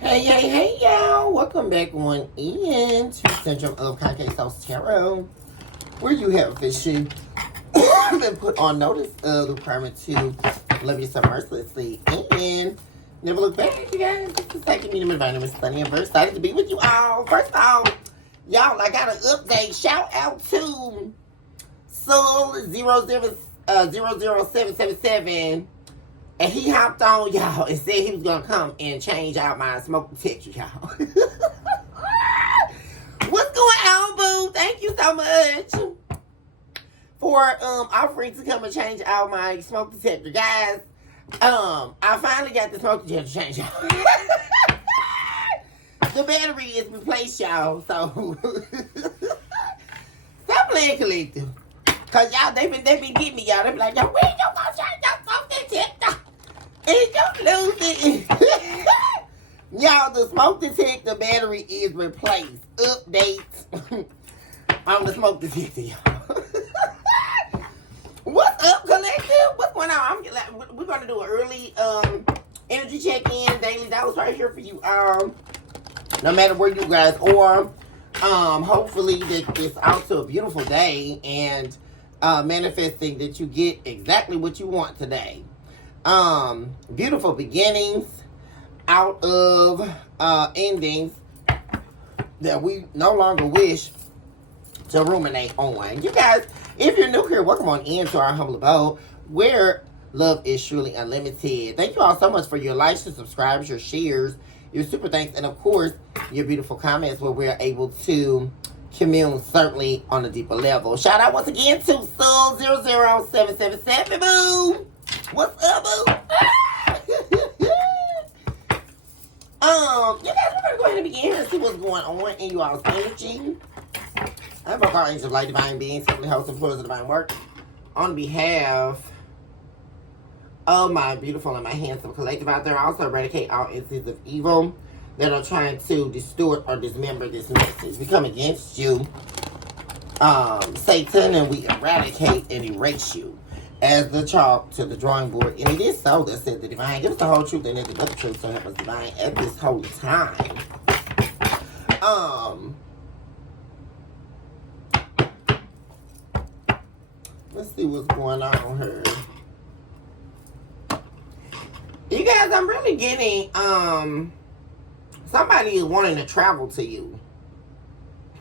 Hey, y'all. Welcome back on in to Syndrome of Concave Sauce Tarot, where you have officially been put on notice of the requirement to love yourself mercilessly and never look back, you guys. Just a second, medium, and Miss Sunny. I'm very excited to be with you all. First off, y'all, I got an update. Shout out to Soul00777. And he hopped on, y'all, and said he was going to come and change out my smoke detector, y'all. What's going on, boo? Thank you so much for offering to come and change out my smoke detector. Guys, I finally got the smoke detector changed out. The battery is replaced, y'all, so stop playing collective. Because y'all, they been getting me, y'all. They be like, yo, we ain't gonna change your smoke detector. And don't lose it. Y'all, the smoke detector battery is replaced. Updates on the smoke detector, y'all. What's up, collective? What's going on? We're going to do an early energy check-in daily. That was right here for you. No matter where you guys are. Hopefully that it's also a beautiful day and manifesting that you get exactly what you want today. Beautiful beginnings out of endings that we no longer wish to ruminate on. You guys, if you're new here, welcome on into our humble abode where love is truly unlimited. Thank you all so much for your likes, your subscribes, your shares, your super thanks, and of course your beautiful comments where we're able to commune certainly on a deeper level. Shout out once again to Soul00777, boo. What's up, boo? You guys, we're gonna go ahead and begin and see what's going on in you all's energy. I have our angels of light, divine beings, simply hosts and floors of divine work on behalf of my beautiful and my handsome collective out there. I also eradicate all entities of evil that are trying to distort or dismember this message. We come against you, Satan, and we eradicate and erase you as the chalk to the drawing board. And it is so that said the divine. Give us the whole truth and nothing but the truth, so help us divine at this whole time. Let's see what's going on here. You guys, I'm really getting somebody is wanting to travel to you.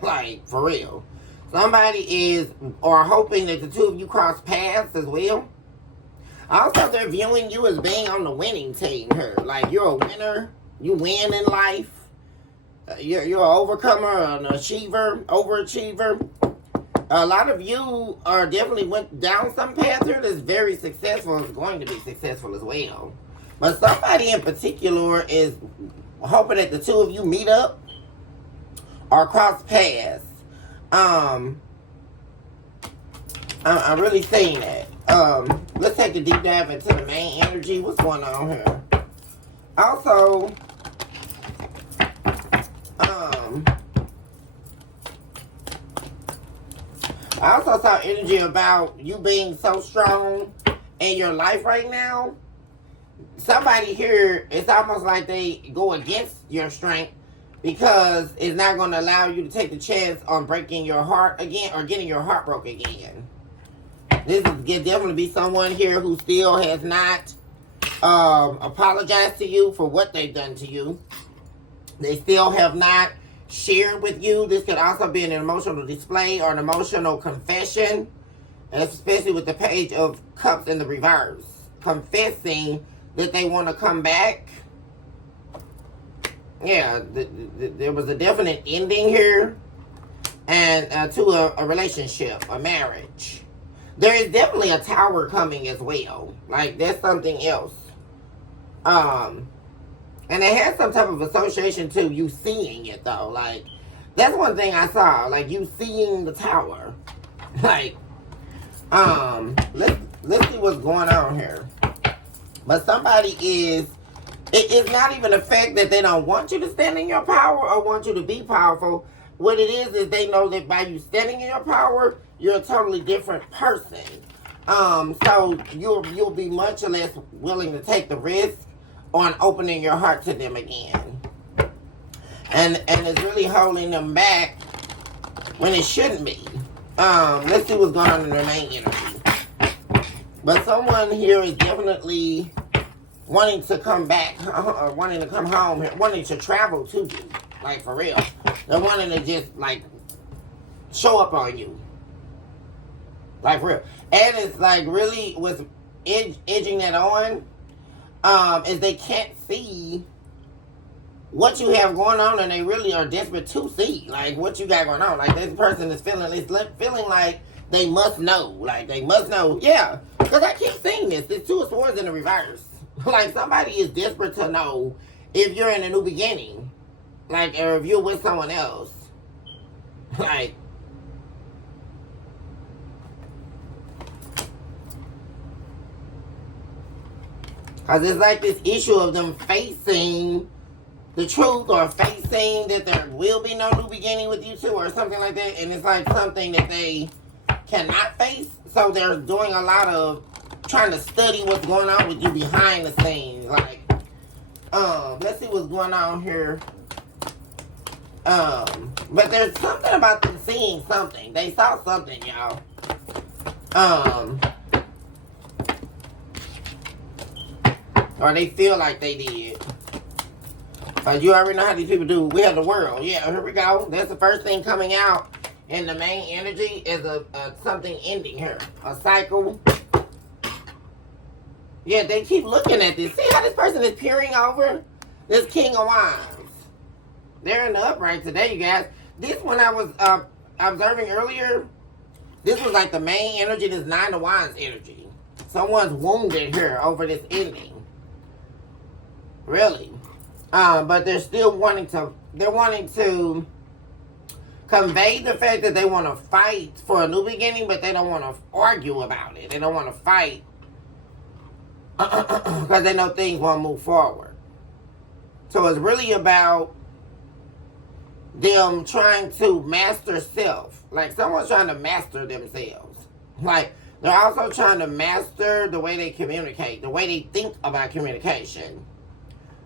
Like, for real. Somebody is, or hoping that the two of you cross paths as well. Also, they're viewing you as being on the winning team here. Like, you're a winner. You win in life. You're an overcomer, an achiever, overachiever. A lot of you are definitely went down some path here that's very successful and is going to be successful as well. But somebody in particular is hoping that the two of you meet up or cross paths. I'm really saying that. Let's take a deep dive into the main energy. What's going on here? Also, I also saw energy about you being so strong in your life right now. Somebody here, it's almost like they go against your strength because it's not going to allow you to take the chance on breaking your heart again or getting your heart broke again. This is definitely be someone here who still has not apologized to you for what they've done to you. They still have not shared with you. This could also be an emotional display or an emotional confession, especially with the Page of Cups in the reverse. Confessing that they want to come back. Yeah, there was a definite ending here. And to a relationship, a marriage. There is definitely a tower coming as well. Like, that's something else. And it has some type of association to you seeing it, though. Like, that's one thing I saw. Like, you seeing the tower. Like, let's see what's going on here. But somebody is, it's not even the fact that they don't want you to stand in your power or want you to be powerful. What it is they know that by you standing in your power, you're a totally different person. So you'll be much less willing to take the risk on opening your heart to them again. and it's really holding them back when it shouldn't be. Let's see what's going on in their main energy. But someone here is definitely wanting to come back, or wanting to come home, wanting to travel to you, like for real. They're wanting to just like show up on you, like for real. And it's like really what's edging that on, is they can't see what you have going on, and they really are desperate to see like what you got going on. Like this person is feeling like they must know, like they must know. Yeah, because I keep seeing this. There's 2 of Swords in the reverse. Like somebody is desperate to know if you're in a new beginning, like, or if you're with someone else, like. Because it's like this issue of them facing the truth, or facing that there will be no new beginning with you two, or something like that. And it's like something that they cannot face. So they're doing a lot of trying to study what's going on with you behind the scenes. Like, let's see what's going on here. But there's something about them seeing something. They saw something, y'all. Or they feel like they did. But you already know how these people do. We have the world. Yeah, here we go. That's the first thing coming out in the main energy is a something ending here. A cycle. Yeah, they keep looking at this. See how this person is peering over? This King of Wands. They're in the upright today, you guys. This one I was observing earlier, this was like the main energy, this 9 of Wands energy. Someone's wounded here over this ending. Really. But they're still wanting to convey the fact that they want to fight for a new beginning, but they don't want to argue about it. They don't want to fight because they know things won't move forward. So it's really about them trying to master self. Like someone's trying to master themselves. Like they're also trying to master the way they communicate, the way they think about communication,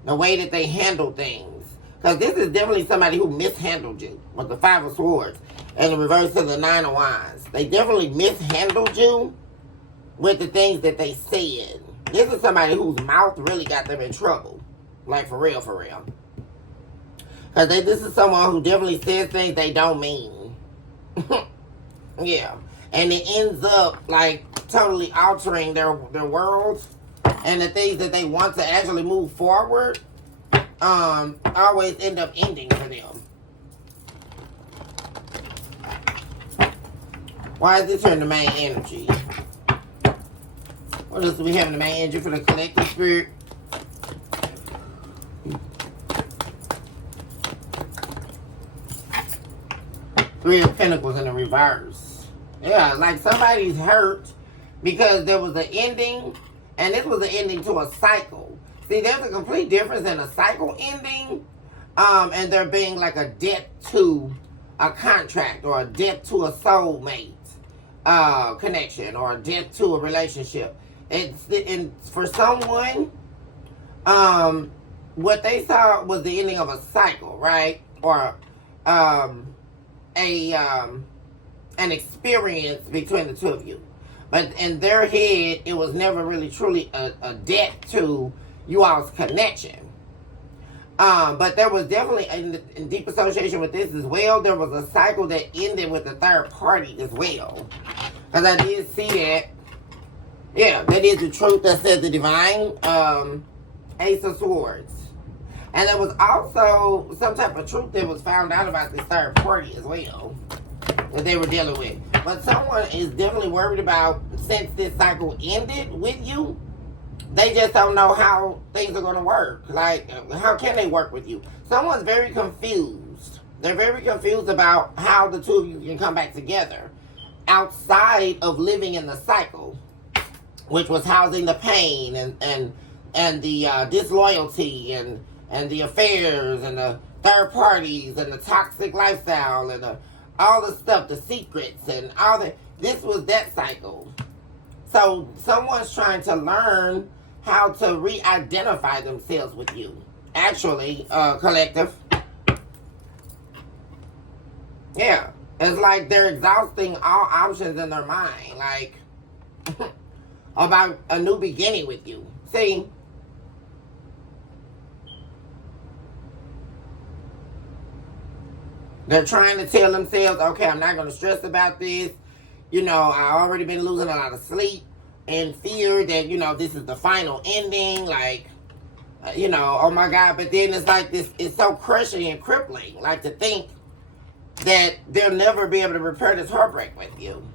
the way that they handle things. Because this is definitely somebody who mishandled you with the 5 of Swords and the reverse of the 9 of Wands. They definitely mishandled you with the things that they said. This is somebody whose mouth really got them in trouble. Like for real, for real. Because this is someone who definitely says things they don't mean. Yeah. And it ends up like totally altering their world and the things that they want to actually move forward. Always end up ending for them. Why is this here in the main energy? What else do we have in the main energy for the collective spirit? Three of Pentacles in the reverse. Yeah, like somebody's hurt because there was an ending, and this was an ending to a cycle. See, there's a complete difference in a cycle ending, and there being like a debt to a contract, or a debt to a soulmate connection, or a debt to a relationship. It's for someone, what they saw was the ending of a cycle, right? Or an experience between the two of you. But in their head, it was never really truly a debt to you all's connection. But there was definitely, in deep association with this as well, there was a cycle that ended with a third party as well. Because I did see that. Yeah, that is the truth that said the divine. Ace of Swords. And there was also some type of truth that was found out about this third party as well, that they were dealing with. But someone is definitely worried about, since this cycle ended with you, they just don't know how things are going to work. Like, how can they work with you? Someone's very confused. They're very confused about how the two of you can come back together outside of living in the cycle, which was housing the pain and the disloyalty and the affairs and the third parties and the toxic lifestyle and all the stuff, the secrets and all that. This was that cycle. So someone's trying to learn how to re-identify themselves with you. Actually, collective, Yeah. It's like they're exhausting all options in their mind. Like, about a new beginning with you. See? They're trying to tell themselves, okay, I'm not going to stress about this. You know, I already been losing a lot of sleep and fear that, you know, this is the final ending. Like, you know, oh my God. But then it's like this, it's so crushing and crippling. Like, to think that they'll never be able to repair this heartbreak with you.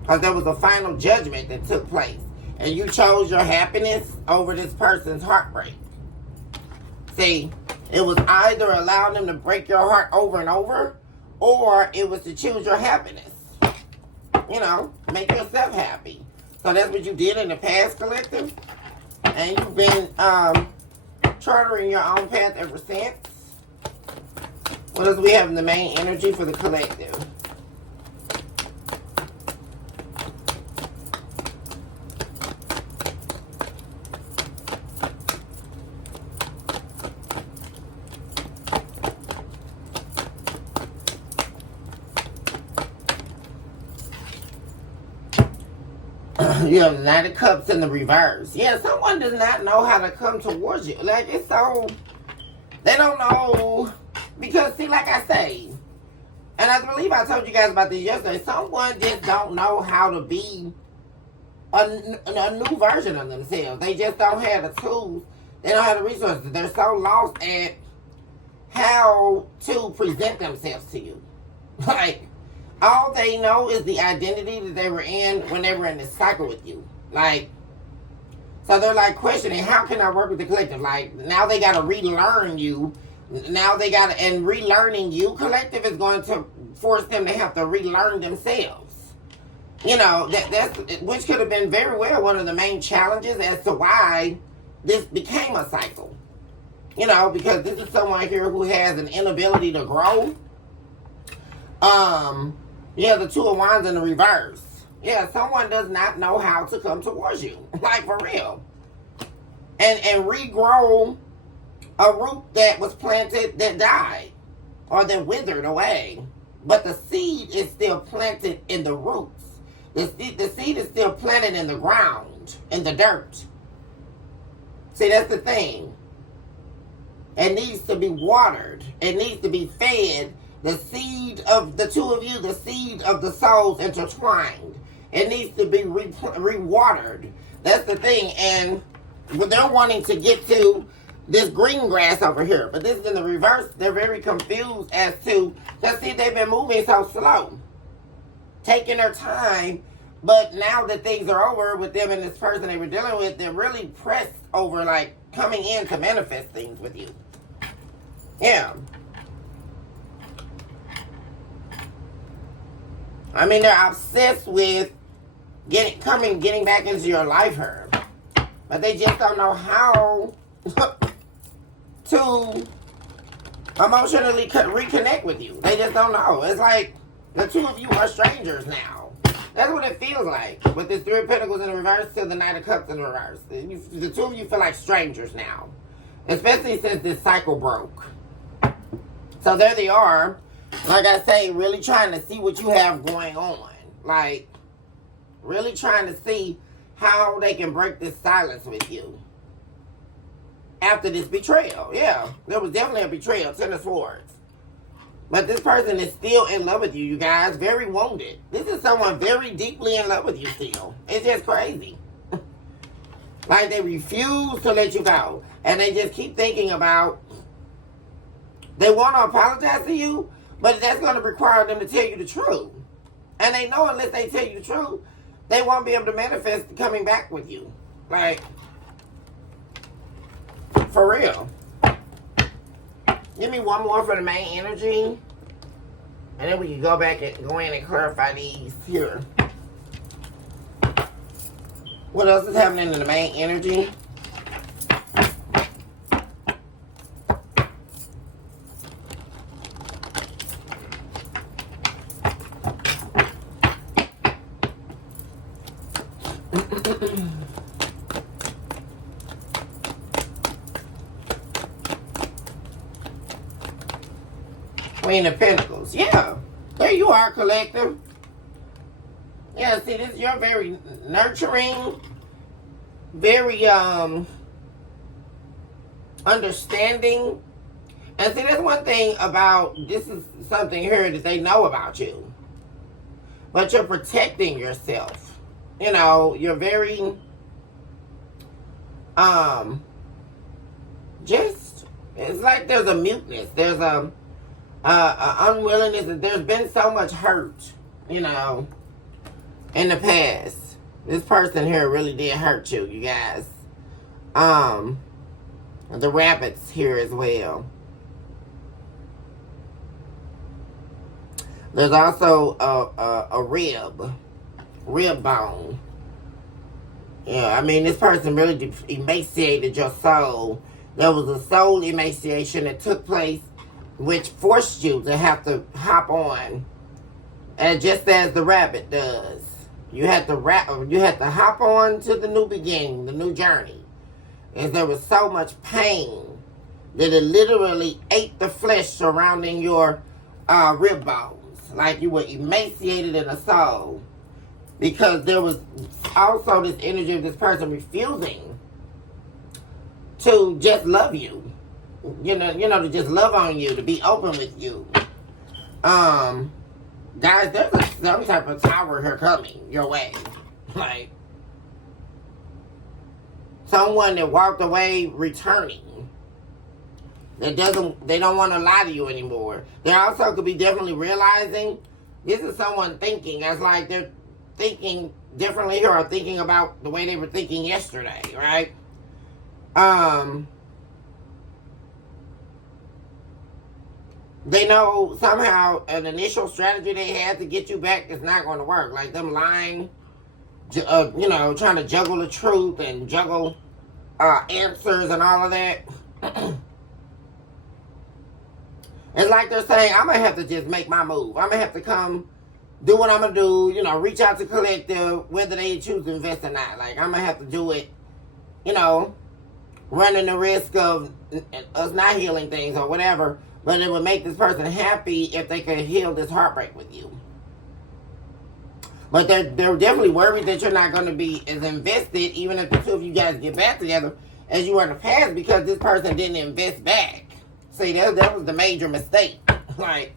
Because there was a final judgment that took place. And you chose your happiness over this person's heartbreak. See, it was either allowing them to break your heart over and over, or it was to choose your happiness. You know, make yourself happy. So that's what you did in the past, collective. And you've been chartering your own path ever since. What else we have in the main energy for the collective? You have the Knight of Cups in the reverse. Yeah, someone does not know how to come towards you. Like, it's so... They don't know... Because, see, like I say... And I believe I told you guys about this yesterday. Someone just don't know how to be a new version of themselves. They just don't have the tools. They don't have the resources. They're so lost at how to present themselves to you. Like... All they know is the identity that they were in when they were in this cycle with you. Like, so they're like questioning, how can I work with the collective? Like, now they got to relearn you. Now they got to, and relearning you, collective is going to force them to have to relearn themselves. You know, that's, which could have been very well one of the main challenges as to why this became a cycle. You know, because this is someone here who has an inability to grow. Yeah, the Two of Wands in the reverse. Yeah, someone does not know how to come towards you. Like, for real. And regrow a root that was planted that died. Or that withered away. But the seed is still planted in the roots. The seed is still planted in the ground. In the dirt. See, that's the thing. It needs to be watered. It needs to be fed. The seed of the two of you, the seed of the souls intertwined. It needs to be re-watered. That's the thing. And they're wanting to get to this green grass over here. But this is in the reverse. They're very confused as to, because see, they've been moving so slow. Taking their time. But now that things are over with them and this person they were dealing with, they're really pressed over, like, coming in to manifest things with you. Yeah. I mean, they're obsessed with getting back into your life here. But they just don't know how to emotionally reconnect with you. They just don't know. It's like the two of you are strangers now. That's what it feels like. With this Three of Pentacles in the reverse to the Knight of Cups in the reverse. The two of you feel like strangers now. Especially since this cycle broke. So there they are. Like I say, really trying to see what you have going on. Like, really trying to see how they can break this silence with you. After this betrayal. Yeah, there was definitely a betrayal. Ten of Swords. But this person is still in love with you, you guys. Very wounded. This is someone very deeply in love with you still. It's just crazy. Like, they refuse to let you go. And they just keep thinking about... They want to apologize to you, but that's going to require them to tell you the truth. And they know unless they tell you the truth, they won't be able to manifest coming back with you. Like, for real. Give me one more for the main energy. And then we can go back and go in and clarify these here. What else is happening in the main energy? Queen of Pentacles. Yeah. There you are, collective. Yeah, see, this you're very nurturing, very understanding. And see, there's one thing about, this is something here that they know about you. But you're protecting yourself. You know, you're very, just, it's like there's a muteness. There's a unwillingness. There's been so much hurt, you know, in the past. This person here really did hurt you, you guys. The rabbits here as well. There's also a rib bone. Yeah, I mean, this person really emaciated your soul. There was a soul emaciation that took place, which forced you to have to hop on, and just as the rabbit does. You had to hop on to the new beginning, the new journey. And there was so much pain that it literally ate the flesh surrounding your rib bones. Like you were emaciated in the soul. Because there was also this energy of this person refusing to just love you. You know, to just love on you, to be open with you. Guys, there's some type of tower here coming your way. Like, someone that walked away returning. They don't want to lie to you anymore. They also could be definitely realizing this is someone thinking as like they're thinking differently here, or thinking about the way they were thinking yesterday, right? They know somehow an initial strategy they had to get you back is not going to work. Like them lying, you know, trying to juggle the truth and juggle answers and all of that. It's like they're saying, I'm going to have to just make my move. I'm going to have to come do what I'm going to do, you know, reach out to collective, whether they choose to invest or not. Like, I'm going to have to do it, you know, running the risk of us not healing things or whatever. But it would make this person happy if they could heal this heartbreak with you. But they're definitely worried that you're not going to be as invested, even if the two of you guys get back together, as you were in the past, because this person didn't invest back. See, that was the major mistake. Like,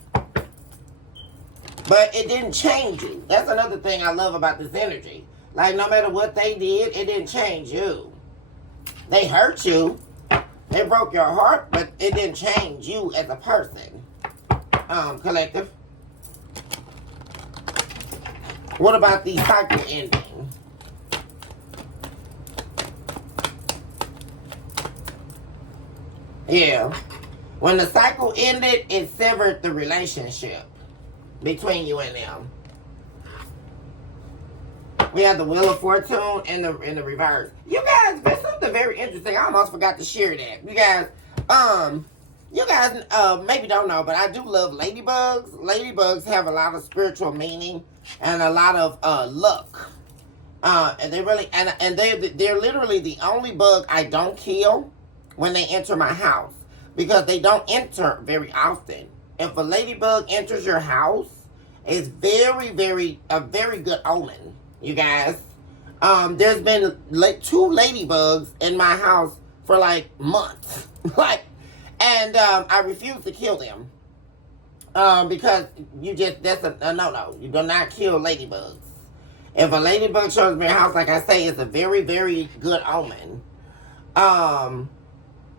but it didn't change you. That's another thing I love about this energy. Like, no matter what they did, it didn't change you. They hurt you. They broke your heart, but it didn't change you as a person. Collective. What about the cycle ending? Yeah. When the cycle ended, it severed the relationship between you and them. We have the Wheel of Fortune in the reverse. You guys, there's something very interesting. I almost forgot to share that. You guys, maybe don't know, but I do love ladybugs. Ladybugs have a lot of spiritual meaning and a lot of luck. And they really, and they're literally the only bug I don't kill when they enter my house, because they don't enter very often. If a ladybug enters your house, it's a very good omen. You guys, there's been like 2 ladybugs in my house for like months, and I refuse to kill them, because that's a no. You do not kill ladybugs. If a ladybug shows up in your house, like I say, it's a very good omen.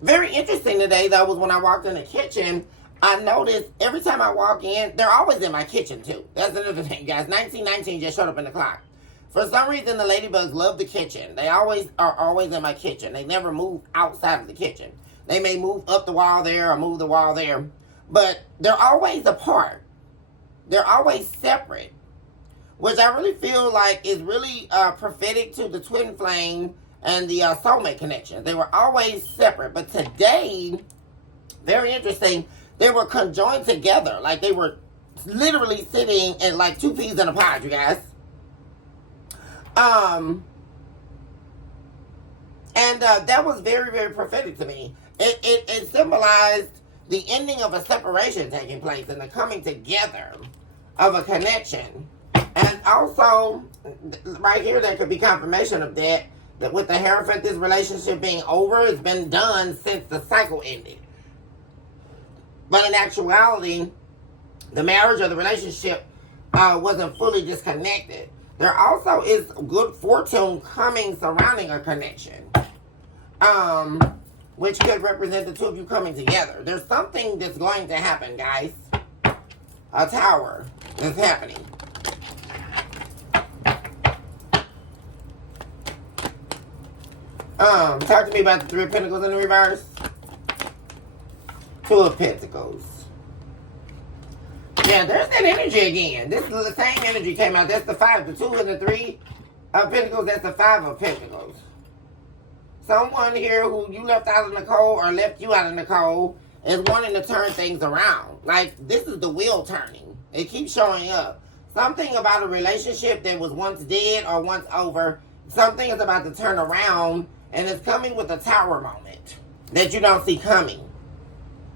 Very interesting today though was when I walked in the kitchen. I noticed every time I walk in, they're always in my kitchen too. That's another thing, guys. 1919 just showed up in the clock. For some reason, the ladybugs love the kitchen. They are always in my kitchen. They never move outside of the kitchen. They may move up the wall there or move the wall there, but they're always apart. They're always separate, which I really feel like is really prophetic to the twin flame and the soulmate connection. They were always separate, but today, very interesting, they were conjoined together. Like they were literally sitting in like 2 peas in a pod, you guys. And that was very prophetic to me. It symbolized the ending of a separation taking place and the coming together of a connection. And also, right here, there could be confirmation of that with the Hierophant, this relationship being over, it's been done since the cycle ended. But in actuality, the marriage or the relationship wasn't fully disconnected. There also is good fortune coming surrounding a connection, which could represent the two of you coming together. There's something that's going to happen, guys. A tower is happening. Talk to me about the Three of Pentacles in the reverse. Two of Pentacles. Yeah, there's that energy again. This is the same energy came out. That's the 5. The 2 and the 3 of Pentacles. That's the 5 of Pentacles. Someone here who you left out in the cold or left you out in the cold is wanting to turn things around. Like, this is the wheel turning. It keeps showing up. Something about a relationship that was once dead or once over. Something is about to turn around, and it's coming with a tower moment that you don't see coming.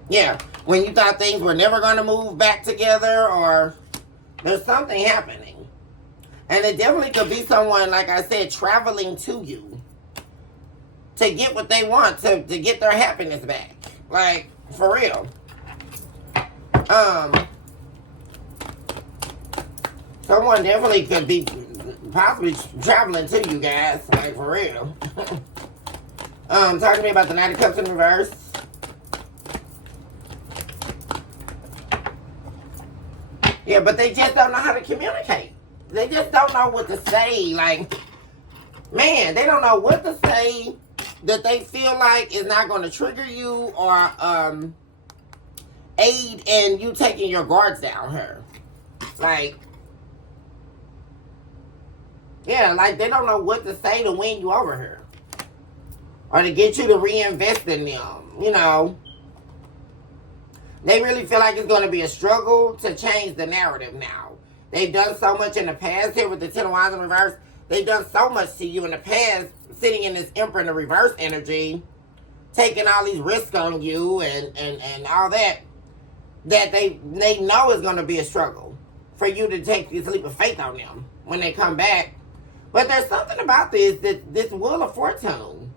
Yeah, when you thought things were never going to move back together, or there's something happening. And it definitely could be someone, like I said, traveling to you to get what they want, to get their happiness back. Like, for real. Someone definitely could be possibly traveling to you guys. Like, for real. Talk to me about the Knight of Cups in reverse. Yeah, but they just don't know how to communicate. They just don't know what to say. Like, man, they don't know what to say that they feel like is not going to trigger you or aid in you taking your guards down here. Like, yeah, like they don't know what to say to win you over here. Or to get you to reinvest in them, you know. They really feel like it's going to be a struggle to change the narrative now. They've done so much in the past here with the Ten of Wands in reverse. They've done so much to you in the past, sitting in this Emperor in the reverse energy, taking all these risks on you and all that, that they know is going to be a struggle for you to take this leap of faith on them when they come back. But there's something about this, that this Wheel of Fortune.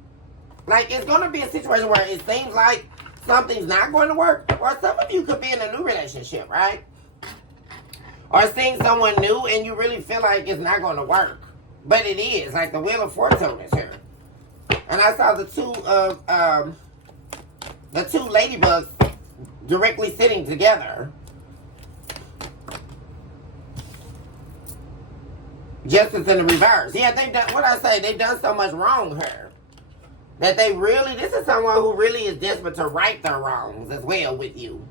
Like, it's going to be a situation where it seems like something's not going to work. Or some of you could be in a new relationship, right? Or seeing someone new and you really feel like it's not going to work. But it is. Like, the Wheel of Fortune is here. And I saw the two ladybugs directly sitting together. Justice in the reverse. Yeah, they've done, what I say, they've done so much wrong here. That they really, this is someone who really is desperate to right their wrongs as well with you.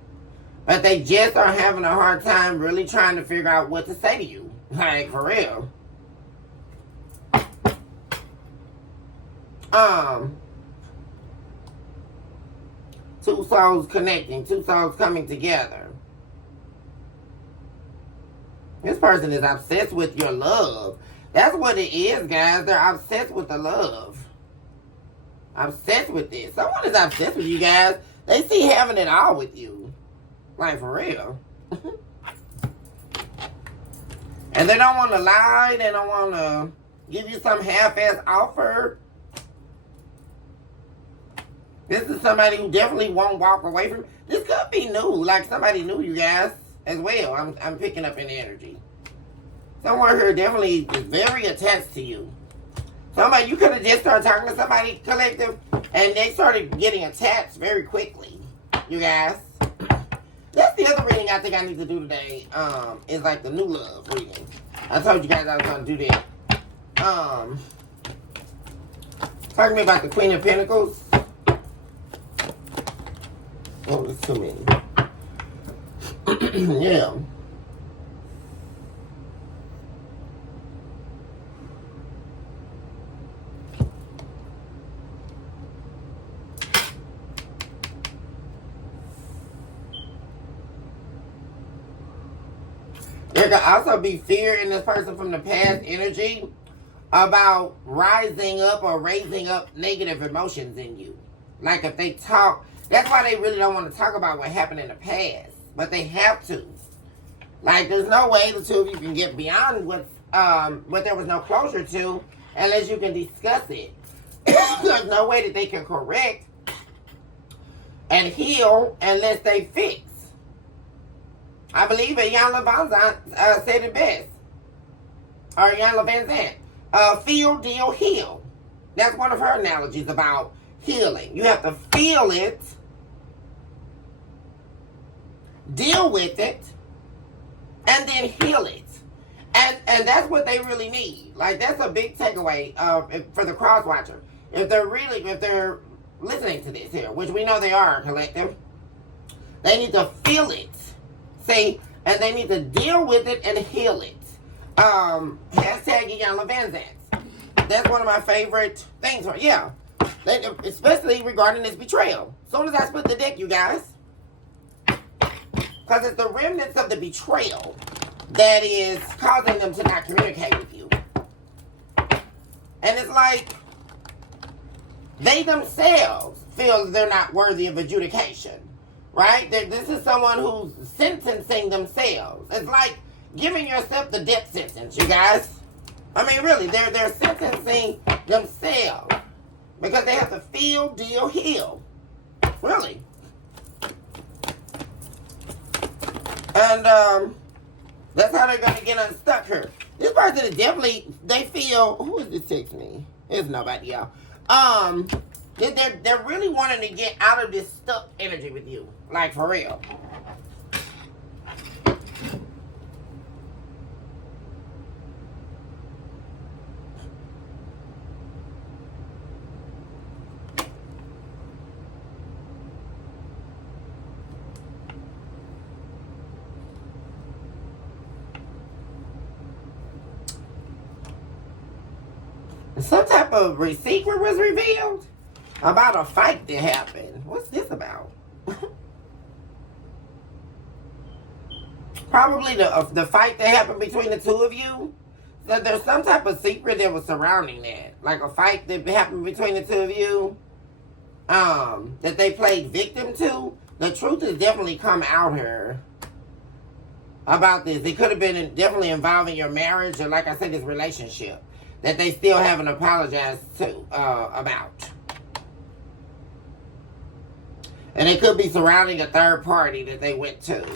But they just are having a hard time really trying to figure out what to say to you. Like, for real. Two souls connecting, two souls coming together. This person is obsessed with your love. That's what it is, guys. They're obsessed with the love. Obsessed with this. Someone is obsessed with you guys. They see having it all with you. Like, for real. And they don't want to lie. They don't want to give you some half-ass offer. This is somebody who definitely won't walk away from. This could be new. Like, somebody knew you guys as well. I'm picking up in energy. Someone here definitely is very attached to you. Somebody, you could have just started talking to somebody, collective, and they started getting attached very quickly, you guys. That's the other reading I think I need to do today, is like the new love reading. I told you guys I was going to do that. Talk to me about the Queen of Pentacles. Oh, there's too many. Yeah. There could also be fear in this person from the past energy about rising up or raising up negative emotions in you. Like if they talk, That's why they really don't want to talk about what happened in the past. But they have to. Like, there's no way the two of you can get beyond what there was no closure to unless you can discuss it. There's no way that they can correct and heal unless they fix. I believe Iyanla Vanzant said it best. Or Iyanla Vanzant. Feel, deal, heal. That's one of her analogies about healing. You have to feel it, deal with it, and then heal it. And that's what they really need. Like, that's a big takeaway for the cross watcher. If they're listening to this here, which we know they are, collective, they need to feel it. See? And they need to deal with it and heal it. Hashtag Iyanla Vanzant. That's one of my favorite things. Yeah. Especially regarding this betrayal. As soon as I split the deck, you guys. Because it's the remnants of the betrayal that is causing them to not communicate with you. And it's like they themselves feel they're not worthy of adjudication. Right? This is someone who's sentencing themselves. It's like giving yourself the death sentence, you guys. I mean, really, they're sentencing themselves. Because they have to feel, deal, heal. Really. And that's how they're going to get unstuck here. This person is definitely, they feel, who is this texting me? It's nobody, y'all. They're really wanting to get out of this stuck energy with you. Like, for real. Some type of secret was revealed about a fight that happened. What's this about? Probably the fight that happened between the two of you. So there's some type of secret that was surrounding that. Like a fight that happened between the two of you. That they played victim to. The truth has definitely come out here about this. It could have been definitely involving your marriage or, like I said, this relationship that they still haven't apologized to about. And it could be surrounding a third party that they went to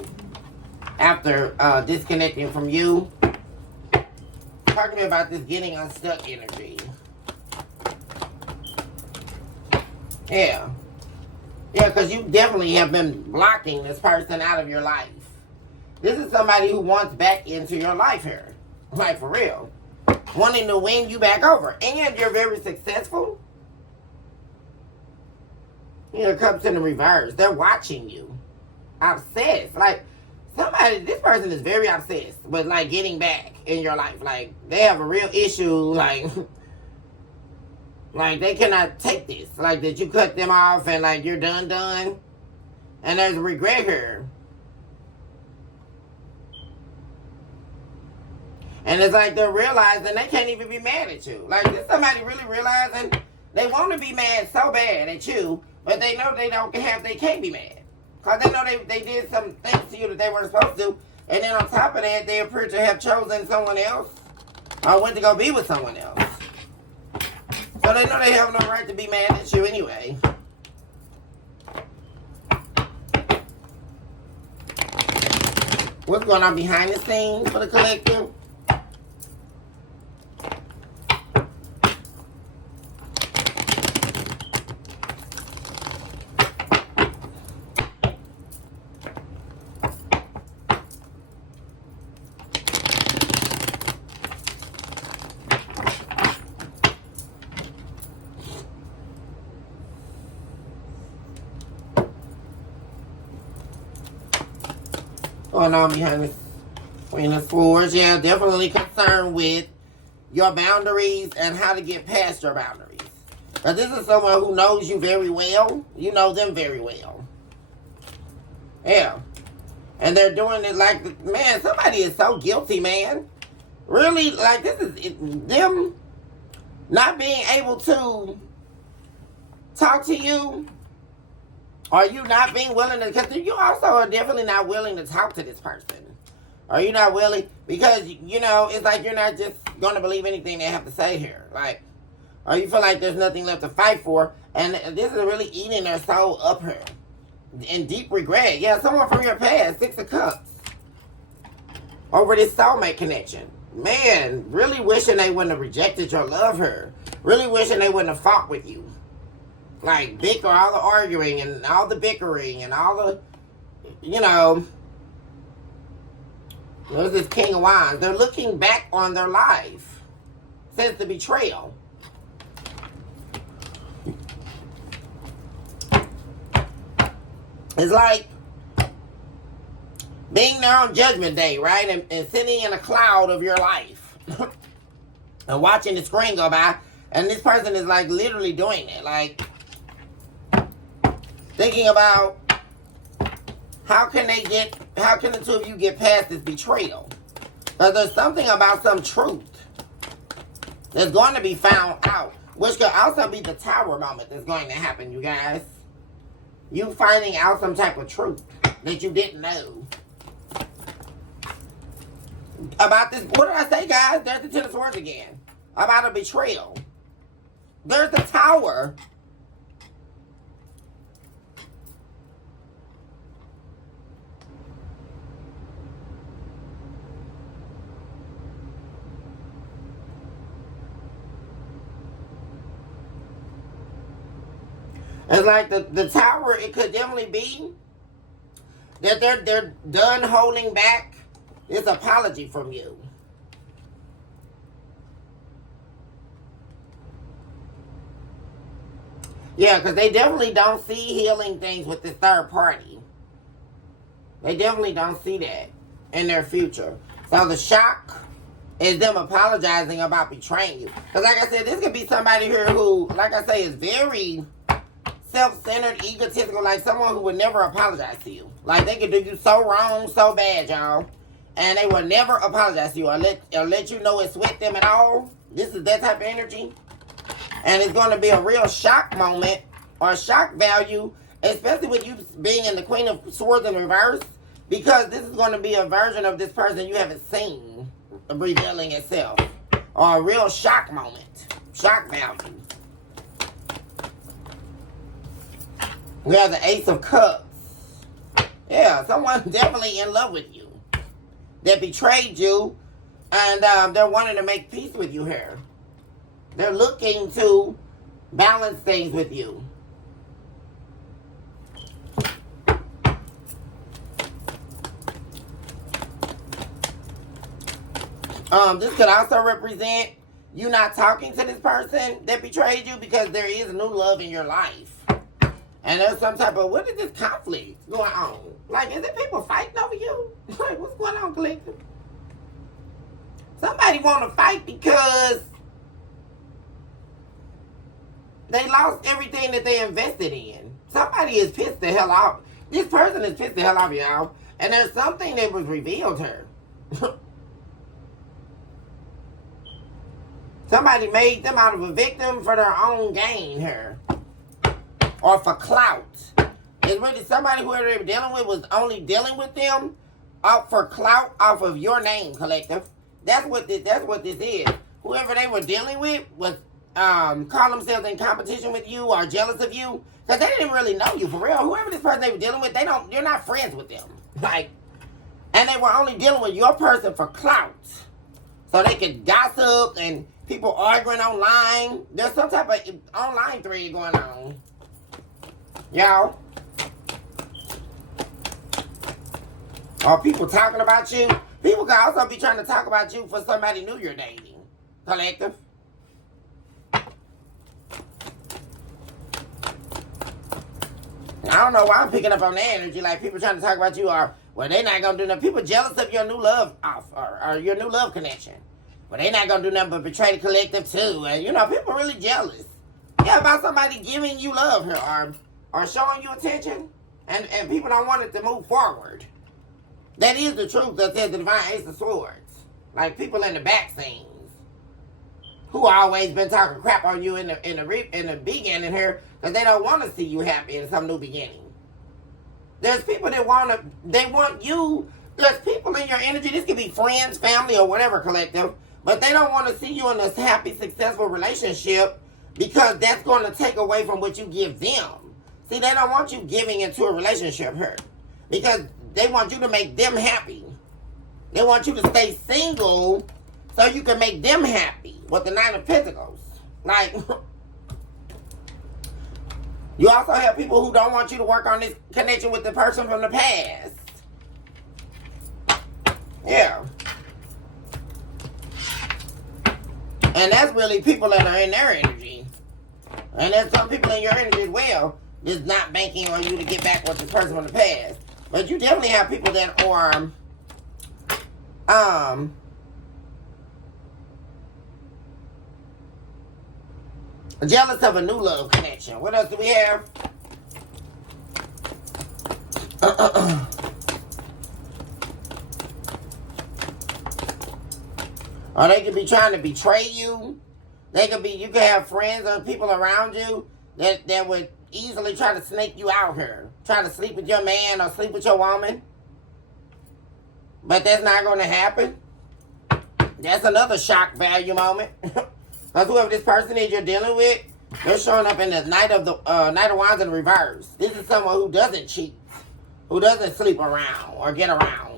after disconnecting from you. Talk to me about this getting unstuck energy. Yeah. Yeah, because you definitely have been blocking this person out of your life. This is somebody who wants back into your life here. Like, for real. Wanting to win you back over. And you're very successful. You know, it comes in the reverse. They're watching you. Obsessed. Like, this person is very obsessed with, like, getting back in your life. Like, they have a real issue, like, like, they cannot take this. Like, that you cut them off and, like, you're done. And there's regret here. And it's like they're realizing they can't even be mad at you. Like, this somebody really realizing they want to be mad so bad at you, but they know they can't be mad. Because they know they did some things to you that they weren't supposed to. And then on top of that, they appear to have chosen someone else or went to go be with someone else. So they know they have no right to be mad at you anyway. What's going on behind the scenes for the collective? Going on behind the Queen of Swords. Yeah, definitely concerned with your boundaries and how to get past your boundaries. But this is someone who knows you very well. You know them very well. Yeah. And they're doing it like, man, somebody is so guilty, man. Really, like, this is them not being able to talk to you Are you not being willing to, because you also are definitely not willing to talk to this person. Are you not willing? Because, you know, it's like you're not just going to believe anything they have to say here. Like, or you feel like there's nothing left to fight for, and this is really eating their soul up here. In deep regret. Yeah, someone from your past, 6 of Cups. Over this soulmate connection. Man, really wishing they wouldn't have rejected your love here. Really wishing they wouldn't have fought with you. Like, bicker, all the arguing and all the bickering and all the, you know, there's this King of Wands. They're looking back on their life since the betrayal. It's like being there on Judgment Day, right? And sitting in a cloud of your life and watching the screen go by. And this person is like literally doing it. Like thinking about how can the two of you get past this betrayal? Because there's something about some truth that's going to be found out. Which could also be the Tower moment that's going to happen, you guys. You finding out some type of truth that you didn't know. About this, what did I say, guys? There's the Ten of Swords again. About a betrayal. There's the Tower. It's like the Tower, it could definitely be that they're done holding back this apology from you. Yeah, because they definitely don't see healing things with the third party. They definitely don't see that in their future. So the shock is them apologizing about betraying you. Because like I said, this could be somebody here who, like I say, is very self-centered, egotistical, like someone who would never apologize to you. Like they could do you so wrong, so bad, y'all, and they will never apologize to you or let you know it's with them at all. This is that type of energy. And it's going to be a real shock moment or shock value, especially with you being in the Queen of Swords in reverse, because this is going to be a version of this person you haven't seen revealing itself. Or a real shock moment. Shock value. We have the Ace of Cups. Yeah, someone definitely in love with you. That betrayed you. And they're wanting to make peace with you here. They're looking to balance things with you. This could also represent you not talking to this person that betrayed you because there is new love in your life. And there's some type of, what is this conflict going on? Like, is it people fighting over you? Like, what's going on, collective? Somebody want to fight because they lost everything that they invested in. Somebody is pissed the hell off. This person is pissed the hell off, y'all. And there's something that was revealed here. Somebody made them out of a victim for their own gain here. Or for clout. It's really somebody who they were dealing with was only dealing with them out for clout off of your name, collective. That's what this is. Whoever they were dealing with was call themselves in competition with you or jealous of you. Because they didn't really know you for real. Whoever this person they were dealing with, you're not friends with them. Like, and they were only dealing with your person for clout. So they could gossip and people arguing online. There's some type of online thread going on. Y'all. Or people talking about you. People can also be trying to talk about you for somebody new you're dating. Collective. I don't know why I'm picking up on that energy. Like people trying to talk about you or, well, they not going to do nothing. People jealous of your new love or your new love connection. Well, they not going to do nothing but betray the collective too. And, you know, people really jealous. Yeah, about somebody giving you love here or showing you attention. And people don't want it to move forward. That is the truth that says the Divine Ace of Swords. Like people in the back scenes who always been talking crap on you in the beginning here because they don't want to see you happy in some new beginning. There's people that want you. There's people in your energy. This could be friends, family, or whatever, collective. But they don't want to see you in this happy, successful relationship because that's going to take away from what you give them. See, they don't want you giving into a relationship here because they want you to make them happy. They want you to stay single so you can make them happy with the Nine of Pentacles. Like, you also have people who don't want you to work on this connection with the person from the past. Yeah. And that's really people that are in their energy. And there's some people in your energy as well that's not banking on you to get back with the person from the past. But you definitely have people that are jealous of a new love connection. What else do we have? Or they could be trying to betray you. You could have friends or people around you that would easily try to snake you out here. Try to sleep with your man or sleep with your woman. But that's not going to happen. That's another shock value moment. Because whoever this person is you're dealing with, they're showing up in the Knight of Wands in reverse. This is someone who doesn't cheat. Who doesn't sleep around or get around.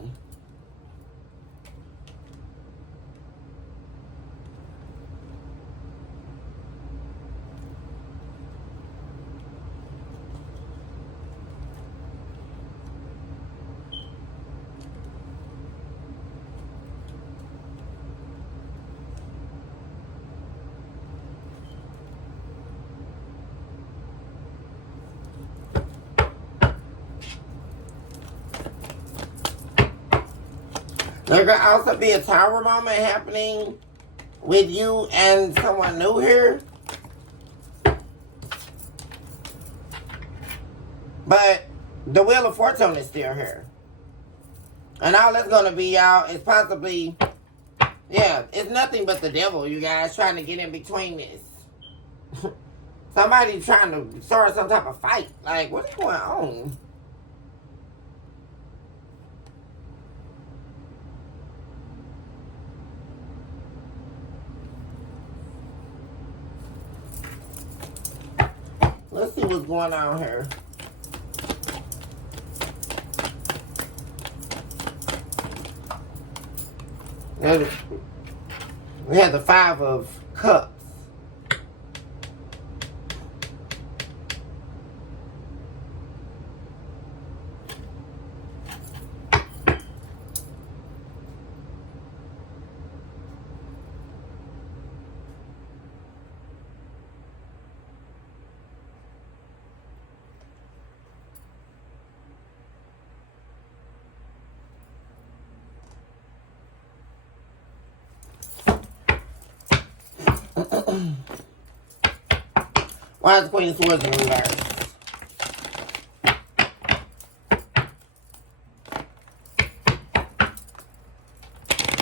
There could also be a tower moment happening with you and someone new here. But the Wheel of Fortune is still here. And all that's going to be, y'all, is possibly, yeah, it's nothing but the devil, you guys, trying to get in between this. Somebody trying to start some type of fight. Like, what's going on? Let's see what's going on here. We have the Five of Cups. Why is the Queen of Swords in reverse?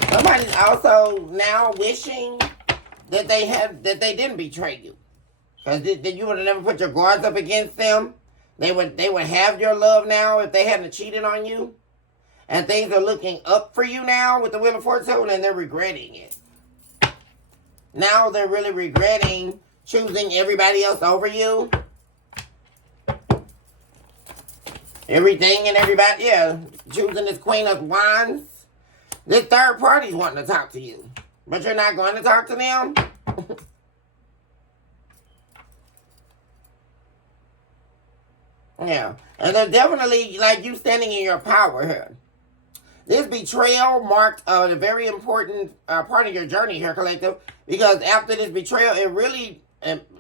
Somebody's also now wishing that they didn't betray you, because you would have never put your guards up against them. They would have your love now if they hadn't cheated on you, and things are looking up for you now with the Wheel of Fortune, and they're regretting it. Now they're really regretting choosing everybody else over you. Everything and everybody, yeah. Choosing this Queen of Wands. This third party's wanting to talk to you. But you're not going to talk to them? Yeah. And they're definitely, like, you standing in your power here. This betrayal marked a very important part of your journey here, collective. Because after this betrayal, it really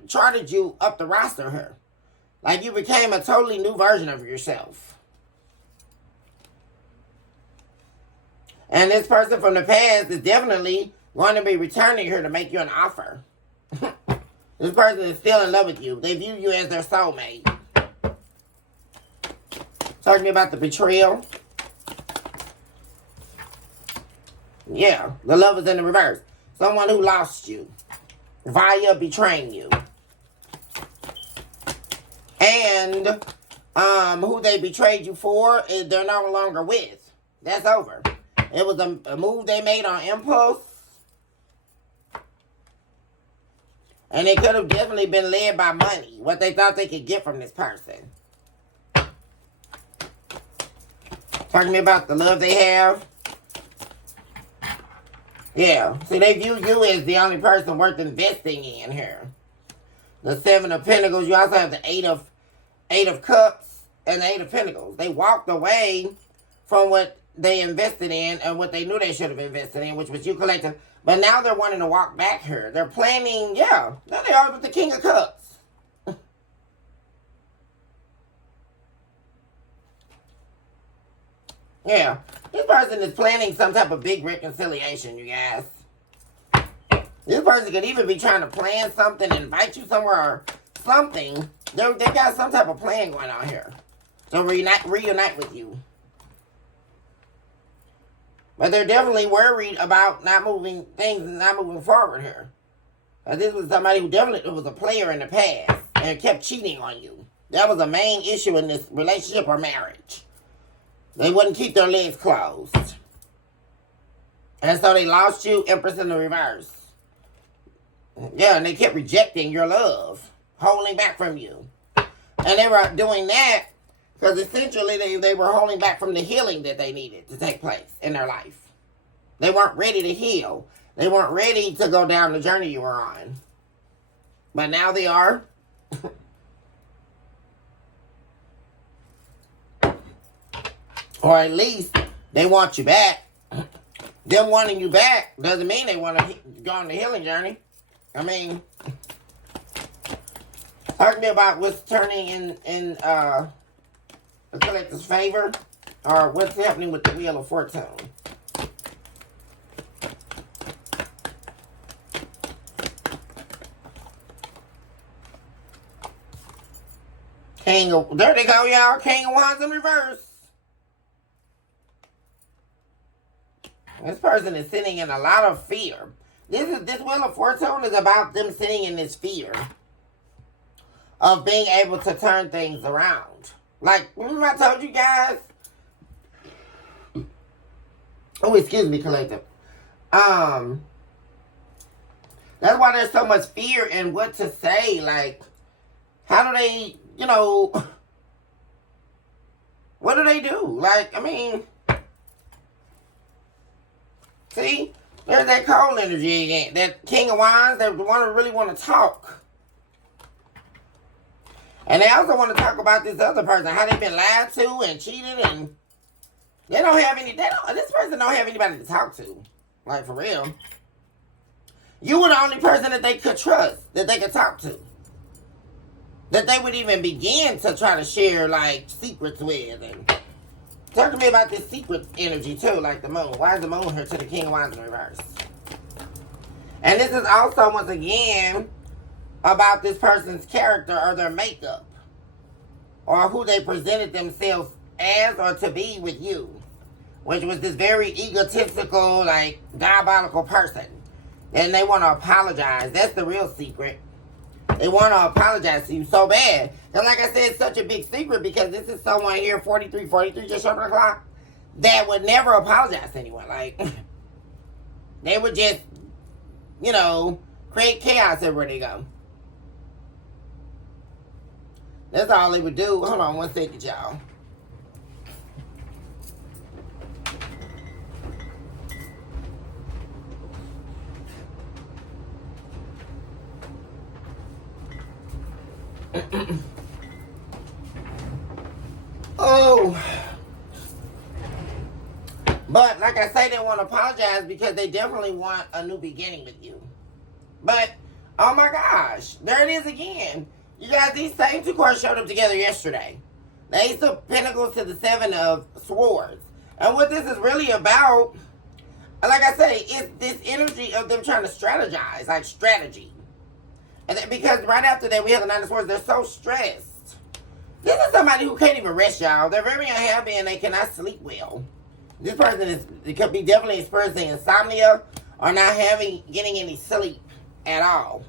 charted you up the roster here. Like you became a totally new version of yourself. And this person from the past is definitely going to be returning here to make you an offer. This person is still in love with you. They view you as their soulmate. Talking about the betrayal. Yeah, the love is in the reverse. Someone who lost you via betraying you. And who they betrayed you for, they're no longer with. That's over. It was a move they made on impulse. And it could have definitely been led by money. What they thought they could get from this person. Talking to me about the love they have. Yeah. See, they view you as the only person worth investing in here. The 7 of Pentacles. You also have the 8 of Cups and the 8 of Pentacles. They walked away from what they invested in and what they knew they should have invested in, which was you collective. But now they're wanting to walk back here. They're planning, yeah. Now they are with the King of Cups. Yeah. This person is planning some type of big reconciliation, you guys. This person could even be trying to plan something, invite you somewhere or something. They got some type of plan going on here to reunite with you. But they're definitely worried about not moving forward here. This was somebody who definitely was a player in the past and kept cheating on you. That was a main issue in this relationship or marriage. They wouldn't keep their legs closed. And so they lost you, Empress in the reverse. Yeah, and they kept rejecting your love, holding back from you. And they were doing that because essentially they were holding back from the healing that they needed to take place in their life. They weren't ready to heal. They weren't ready to go down the journey you were on. But now they are. Or at least they want you back. Them wanting you back doesn't mean they want to go on the healing journey. I mean, talk to me about what's turning in the collector's favor, or what's happening with the Wheel of Fortune. There they go, y'all. King of Wands in reverse. This person is sitting in a lot of fear. This Wheel of Fortune is about them sitting in this fear of being able to turn things around. Like, remember I told you guys? Oh, excuse me, collective. That's why there's so much fear in what to say. Like, how do they, what do they do? Like, I mean, see? There's that cold energy again. That King of Wands, they really want to talk. And they also want to talk about this other person, how they've been lied to and cheated, and this person don't have anybody to talk to. Like, for real. You were the only person that they could trust, that they could talk to. That they would even begin to try to share, like, secrets with. And talk to me about this secret energy, too, like the moon. Why is the moon here to the King of Wands in reverse? And this is also, once again, about this person's character or their makeup. Or who they presented themselves as or to be with you. Which was this very egotistical, like, diabolical person. And they want to apologize. That's the real secret. They want to apologize to you so bad. And like I said, it's such a big secret because this is someone here, 43, just over the clock, that would never apologize to anyone. Like, they would just, create chaos everywhere they go. That's all they would do. Hold on one second, y'all. Oh. But, like I say, they want to apologize because they definitely want a new beginning with you. But, oh my gosh, there it is again. You guys, these same two cards showed up together yesterday. The Ace of Pentacles to the 7 of Swords. And what this is really about, like I say, is this energy of them trying to strategize, like strategy. And because right after that, we have the 9 of Swords. They're so stressed. This is somebody who can't even rest, y'all. They're very unhappy and they cannot sleep well. This person could be definitely experiencing insomnia or not getting any sleep at all.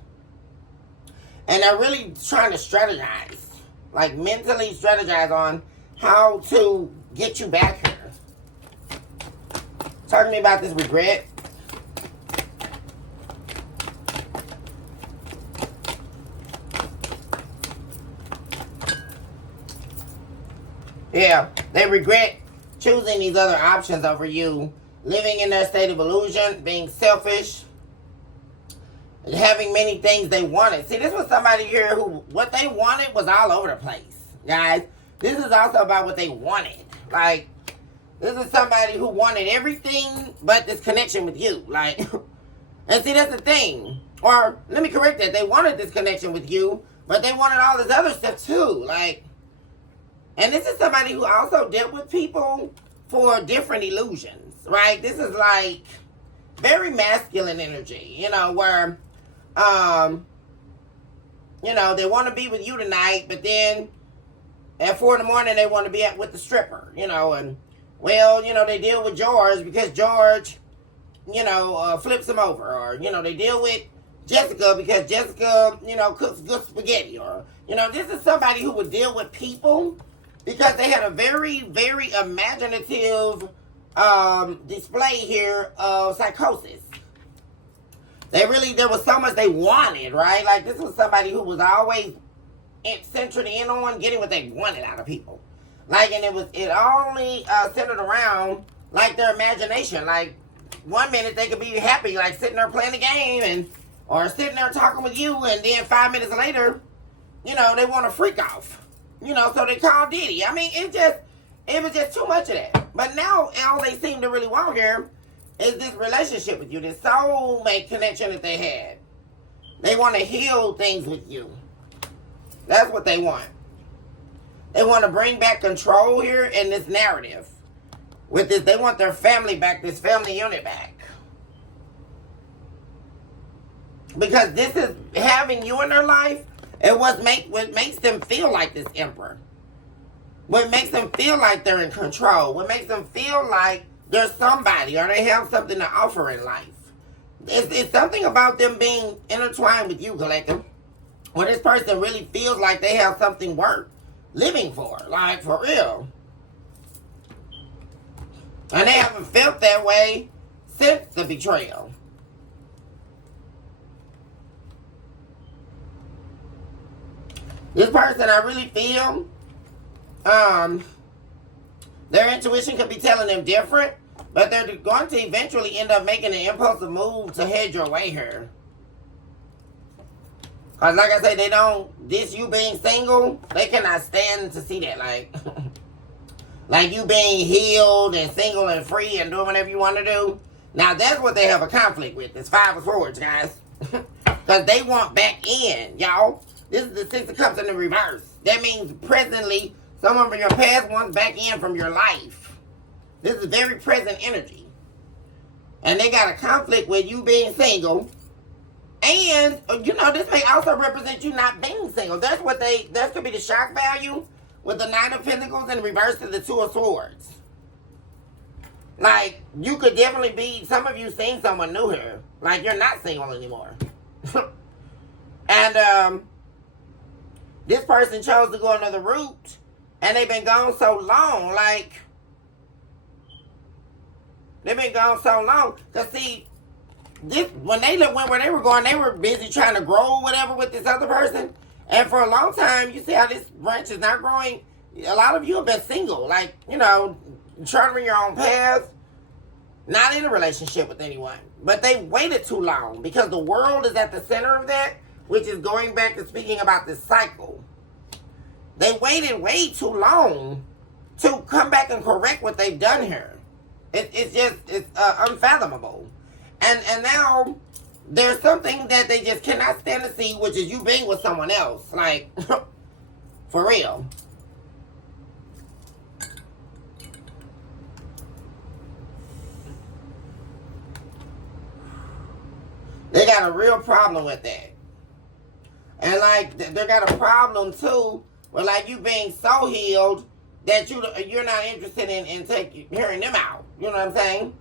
And they're really trying to strategize. Like mentally strategize on how to get you back here. Talk to me about this regret. Yeah, they regret choosing these other options over you, living in their state of illusion, being selfish, and having many things they wanted. See, this was somebody here who, what they wanted was all over the place, guys. This is also about what they wanted. Like, this is somebody who wanted everything but this connection with you. Like, and see, that's the thing. Or, let me correct that. They wanted this connection with you, but they wanted all this other stuff too. Like, and this is somebody who also dealt with people for different illusions, right? This is like very masculine energy, you know, where, you know, they want to be with you tonight, but then at 4 in the morning they want to be with the stripper, you know, and, well, you know, they deal with George because George, you know, flips them over, or, you know, they deal with Jessica because Jessica, you know, cooks good spaghetti, or, you know, this is somebody who would deal with people because they had a very, very imaginative display here of psychosis. There was so much they wanted, right? Like, this was somebody who was always centered in on getting what they wanted out of people. Like, and it only centered around, like, their imagination. Like, 1 minute they could be happy, like, sitting there playing the game, or sitting there talking with you, and then 5 minutes later, you know, they want to freak off. You know, so they call Diddy. I mean, it was just too much of that. But now, all they seem to really want here is this relationship with you, this soulmate connection that they had. They want to heal things with you. That's what they want. They want to bring back control here in this narrative. With this, they want their family back, this family unit back. Because this is having you in their life. And what makes them feel like this emperor. What makes them feel like they're in control. What makes them feel like they're somebody or they have something to offer in life. It's something about them being intertwined with you, collective. When this person really feels like they have something worth living for. Like, for real. And they haven't felt that way since the betrayal. This person, I really feel, their intuition could be telling them different, but they're going to eventually end up making an impulsive move to head your way here. Because like I say, this you being single, they cannot stand to see that. Like, like you being healed and single and free and doing whatever you want to do. Now, that's what they have a conflict with. It's 5 of Swords, guys. Because they want back in, y'all. This is the 6 of Cups in the reverse. That means presently, someone from your past wants back in from your life. This is very present energy. And they got a conflict with you being single. And, you know, this may also represent you not being single. That could be the shock value with the 9 of Pentacles in reverse to the 2 of Swords. Like, you could definitely be, some of you seen someone new here. Like, you're not single anymore. And, this person chose to go another route, and they've been gone so long. Like, they've been gone so long. Because, see, when they went where they were going, they were busy trying to grow whatever with this other person. And for a long time, you see how this branch is not growing. A lot of you have been single. Like, you know, charting your own path. Not in a relationship with anyone. But they waited too long. Because the world is at the center of that. Which is going back to speaking about this cycle. They waited way too long to come back and correct what they've done here. It's unfathomable. And now there's something that they just cannot stand to see, which is you being with someone else. Like, for real. They got a real problem with that. And, like, they got a problem, too, with, like, you being so healed that you're not interested in hearing them out. You know what I'm saying?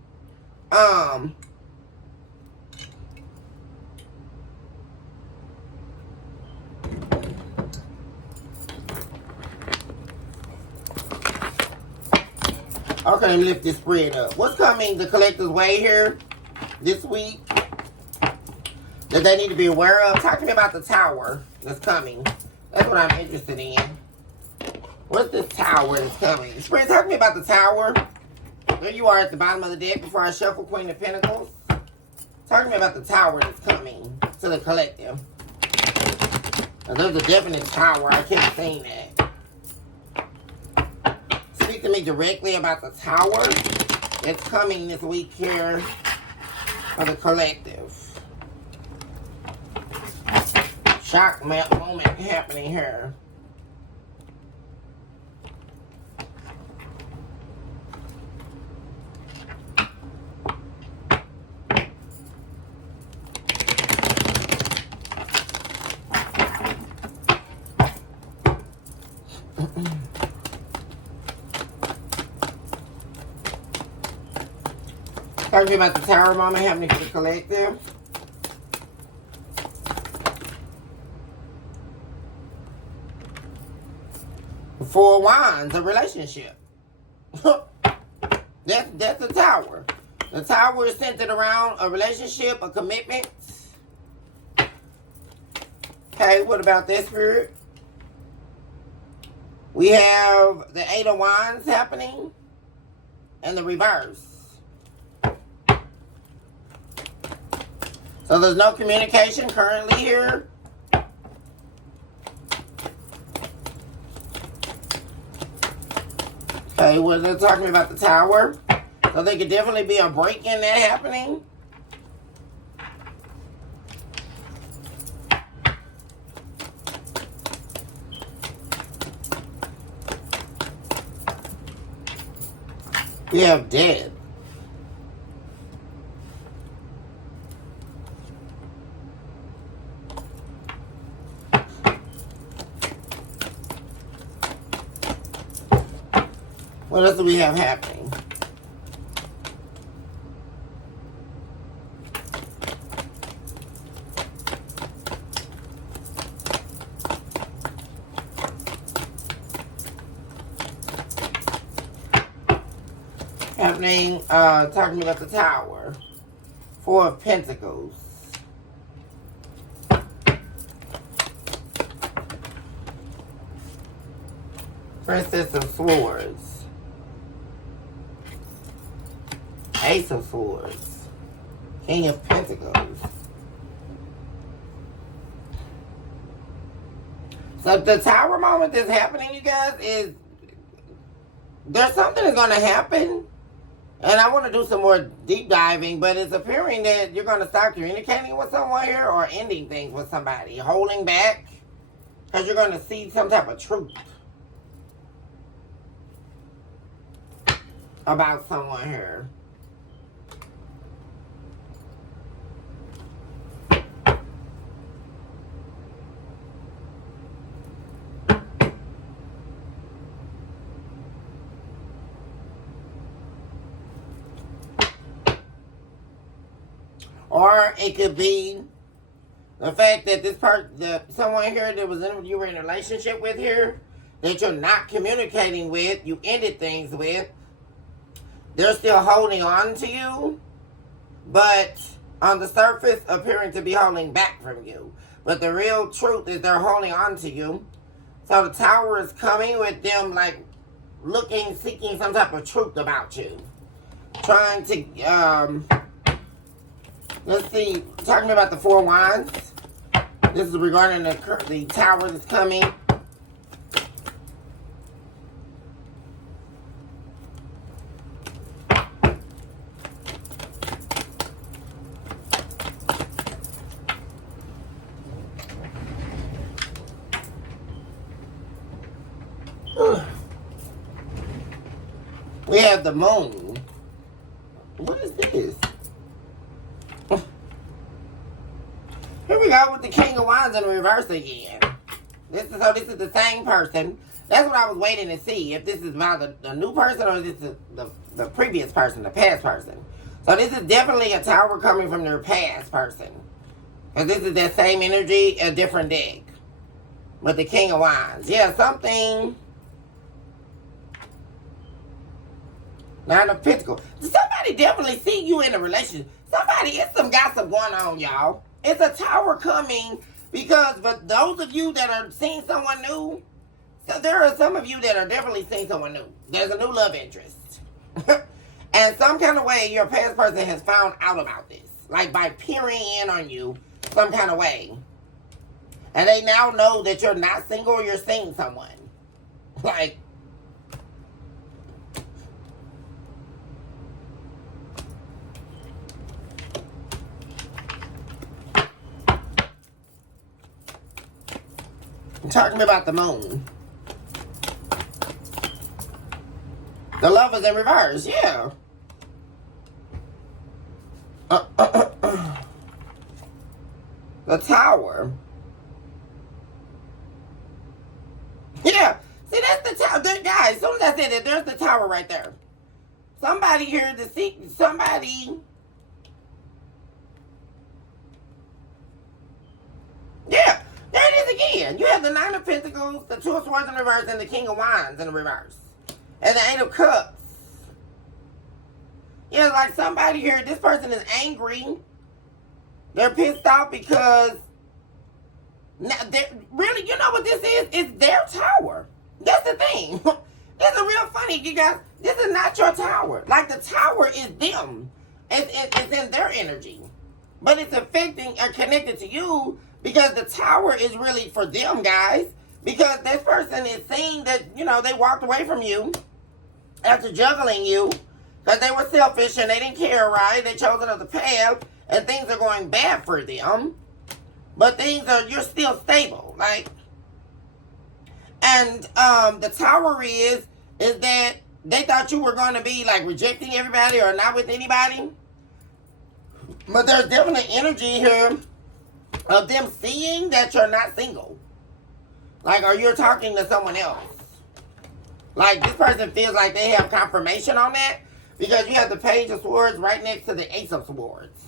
Okay, let me lift this spread up. What's coming the collector's way here this week that they need to be aware of? Talk to me about the tower that's coming. That's what I'm interested in. What's this tower that's coming? Spirit, talk to me about the tower. There you are at the bottom of the deck before I shuffle Queen of Pentacles. Talk to me about the tower that's coming to the collective. Now, there's a definite tower. I kept saying that. Speak to me directly about the tower that's coming this week here for the collective. Shock moment happening here. Talk to me about the tower moment happening for the collective. Four of Wands, a relationship. That's the tower. The tower is centered around a relationship, a commitment. Okay, what about that, Spirit? We have the Eight of Wands happening and the reverse. So there's no communication currently here. Okay, well, they're talking about the tower. So there could definitely be a break in that happening. We have dead. What else do we have happening? Talking about the tower. Four of Pentacles. Princess of Swords. Ace of Swords. King of Pentacles. So the tower moment that's happening, you guys, is there's something that's going to happen. And I want to do some more deep diving, but it's appearing that you're going to start communicating with someone here or ending things with somebody. Holding back because you're going to see some type of truth about someone here. Or it could be the fact that this someone here that was you were in a relationship with here, that you're not communicating with, you ended things with, they're still holding on to you, but on the surface appearing to be holding back from you. But the real truth is they're holding on to you. So the tower is coming with them like looking, seeking some type of truth about you. Trying to, let's see, talking about the Four Wands. This is regarding the tower that's coming. We have the moon. What is this? Here we go with the King of Wands in reverse again. This is the same person. That's what I was waiting to see. If this is about the new person or this is the previous person, the past person. So this is definitely a tower coming from their past person. Because this is that same energy, a different deck. But the King of Wands. Yeah, something. Nine of Pentacles. Somebody definitely see you in a relationship. Somebody, it's some gossip going on, y'all. It's a tower coming because for those of you that are seeing someone new, so there are some of you that are definitely seeing someone new. There's a new love interest. And some kind of way your past person has found out about this. Like by peering in on you some kind of way. And they now know that you're not single or you're seeing someone. Like, talk to me about the moon. The love is in reverse, yeah. The tower. Yeah. See, that's the tower. Guys, as soon as I said that, there's the tower right there. Somebody here to see, somebody. Yeah. There it is again. You have the Nine of Pentacles, the Two of Swords in reverse, and the King of Wands in reverse. And the Eight of Cups. Yeah, like somebody here, this person is angry. They're pissed off because, really, you know what this is? It's their tower. That's the thing. This is real funny, you guys. This is not your tower. Like, the tower is them. It's in their energy. But it's affecting or connected to you because the tower is really for them, guys. Because this person is seeing that, you know, they walked away from you after juggling you because they were selfish and they didn't care, right? They chose another path and things are going bad for them. But you're still stable, like. And the tower is that they thought you were going to be like rejecting everybody or not with anybody. But there's definitely energy here of them seeing that you're not single. Like, or you're talking to someone else. Like, this person feels like they have confirmation on that because you have the Page of Swords right next to the Ace of Swords.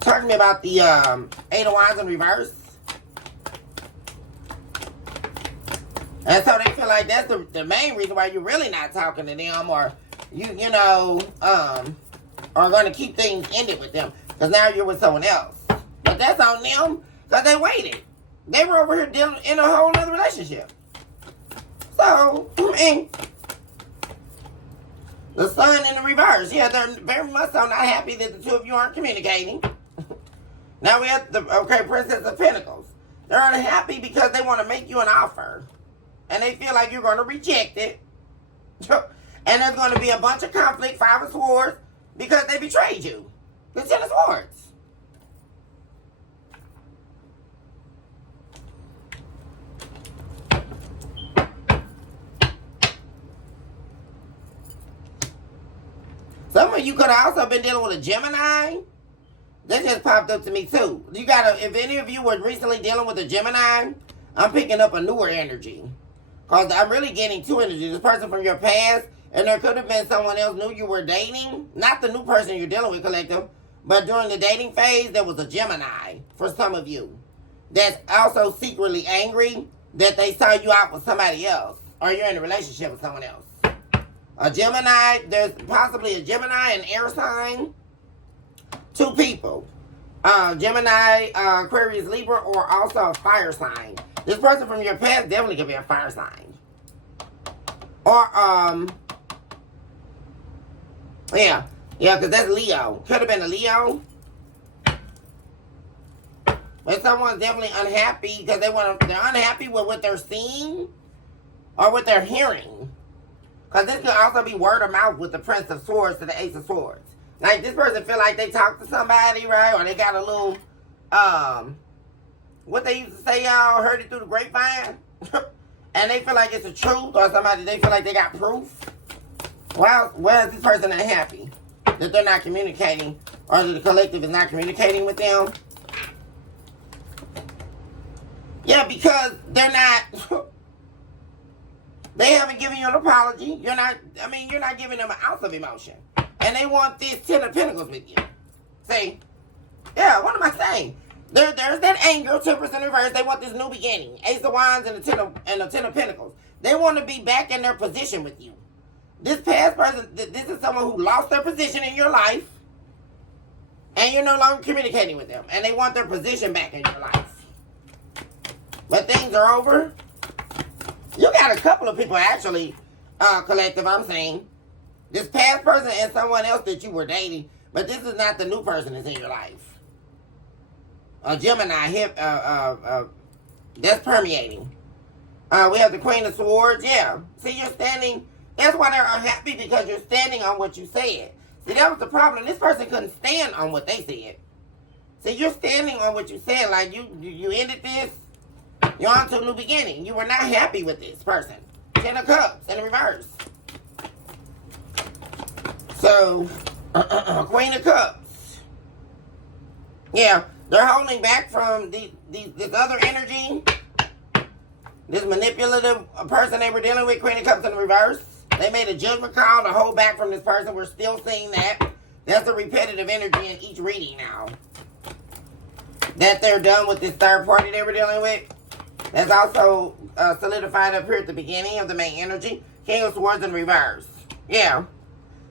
Talk to me about the Eight of Wands in reverse. And so they feel like that's the main reason why you're really not talking to them, or you know, are going to keep things ended with them because now you're with someone else. But that's on them because they waited. They were over here dealing in a whole other relationship. So, I mean, the Sun in the reverse. Yeah, they're very much so not happy that the two of you aren't communicating. Now we have the, Princess of Pentacles. They're unhappy because they want to make you an offer. And they feel like you're going to reject it. And there's going to be a bunch of conflict, Five of Swords, because they betrayed you. The Ten of Swords. Some of you could have also been dealing with a Gemini. That just popped up to me too. If any of you were recently dealing with a Gemini, I'm picking up a newer energy. Because I'm really getting two energies. This person from your past, and there could have been someone else new you were dating. Not the new person you're dealing with, collective. But during the dating phase, there was a Gemini for some of you. That's also secretly angry that they saw you out with somebody else. Or you're in a relationship with someone else. A Gemini, there's possibly a Gemini, an air sign. Two people. Gemini, Aquarius, Libra, or also a fire sign. This person from your past definitely could be a fire sign. Or, yeah, because that's Leo. Could have been a Leo. But someone's definitely unhappy because they're unhappy with what they're seeing or what they're hearing. Because this could also be word of mouth with the Prince of Swords to the Ace of Swords. Like, this person feel like they talked to somebody, right? Or they got a little, what they used to say, y'all, heard it through the grapevine. And they feel like it's the truth. Or they feel like they got proof. Well, why is this person unhappy? That they're not communicating. Or that the collective is not communicating with them. Yeah, because they're not... They haven't given you an apology. You're not giving them an ounce of emotion. And they want this Ten of Pentacles with you. See? Yeah, what am I saying? There's that anger, Temperance in reverse. They want this new beginning. Ace of Wands and the Ten of Pentacles. They want to be back in their position with you. This past person, this is someone who lost their position in your life, and you're no longer communicating with them, and they want their position back in your life. But things are over. You got a couple of people actually, collective, I'm saying. This past person and someone else that you were dating, but this is not the new person that's in your life. A Gemini, that's permeating. We have the Queen of Swords, yeah. See, you're standing, that's why they're unhappy, because you're standing on what you said. See, that was the problem. This person couldn't stand on what they said. See, you're standing on what you said, like you ended this, you're on to a new beginning. You were not happy with this person. 10 of Cups in reverse. So, Queen of Cups. Yeah, they're holding back from this other energy. This manipulative person they were dealing with, Queen of Cups in reverse. They made a judgment call to hold back from this person. We're still seeing that. That's the repetitive energy in each reading now. That they're done with this third party they were dealing with. That's also solidified up here at the beginning of the main energy. King of Swords in reverse. Yeah.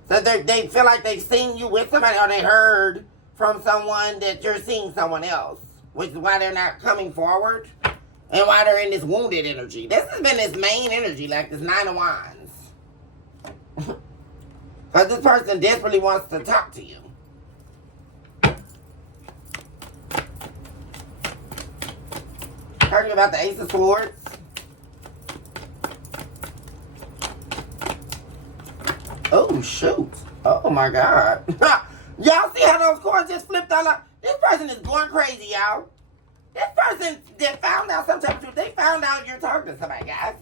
So they feel like they've seen you with somebody, or they heard from someone that you're seeing someone else. Which is why they're not coming forward. And why they're in this wounded energy. This has been this main energy, like this 9 of Wands. Because this person desperately wants to talk to you. Talking about the Ace of Swords. Oh, shoot. Oh, my God. Y'all see how those cards just flipped all up? This person is going crazy, y'all. This person that found out sometimes, they found out you're talking to somebody, guys.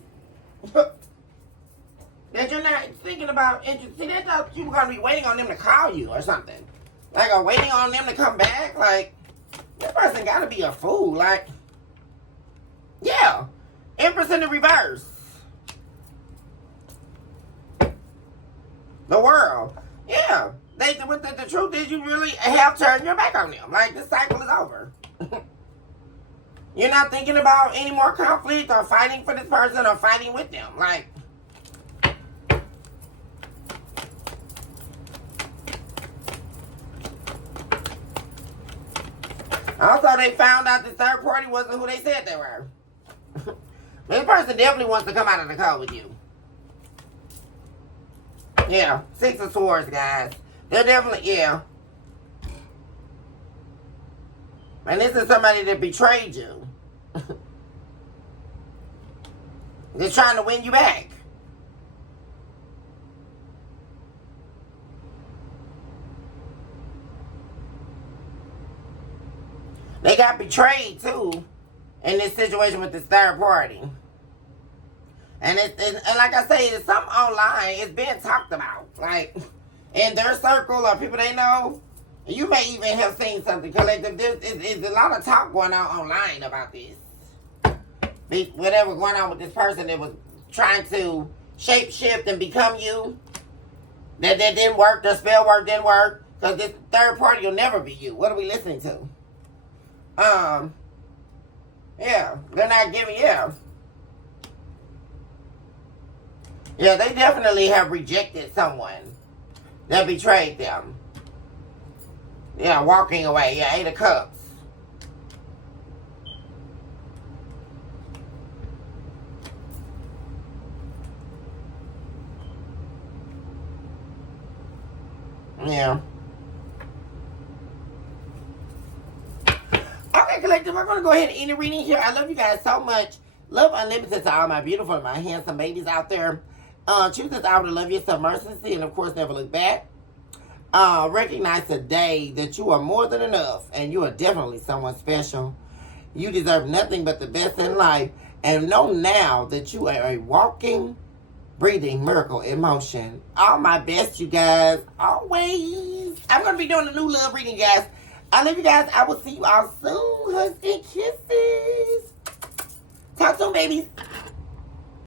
That you're not thinking about interest. See, they thought you were going to be waiting on them to call you or something. Like, or waiting on them to come back. Like, this person got to be a fool. Like, yeah. Empress in the reverse. The World. Yeah. The truth is you really have turned your back on them. Like, this cycle is over. You're not thinking about any more conflict or fighting for this person or fighting with them. Like, also, they found out the third party wasn't who they said they were. This person definitely wants to come out of the code with you. Yeah, 6 of Swords, guys. They're definitely, yeah. And this is somebody that betrayed you. They're trying to win you back. They got betrayed, too, in this situation with this third party. And like I say, it's something online. It's being talked about. Like, in their circle or people they know. You may even have seen something collective. There's a lot of talk going on online about this. Whatever going on with this person that was trying to shape shift and become you. That didn't work. The spell work didn't work. Because this third party will never be you. What are we listening to? Yeah. They're not giving, yeah. Yeah, they definitely have rejected someone that betrayed them. Yeah, walking away. Yeah, 8 of Cups. Yeah. Okay, collective, I'm going to go ahead and end the reading here. I love you guys so much. Love unlimited to all my beautiful and my handsome babies out there. Choose this hour to love yourself mercilessly and, of course, never look back. Recognize today that you are more than enough and you are definitely someone special. You deserve nothing but the best in life. And know now that you are a walking, breathing miracle in motion. All my best, you guys. Always. I'm going to be doing a new love reading, guys. I love you guys. I will see you all soon. Hugs and kisses. Talk soon, babies.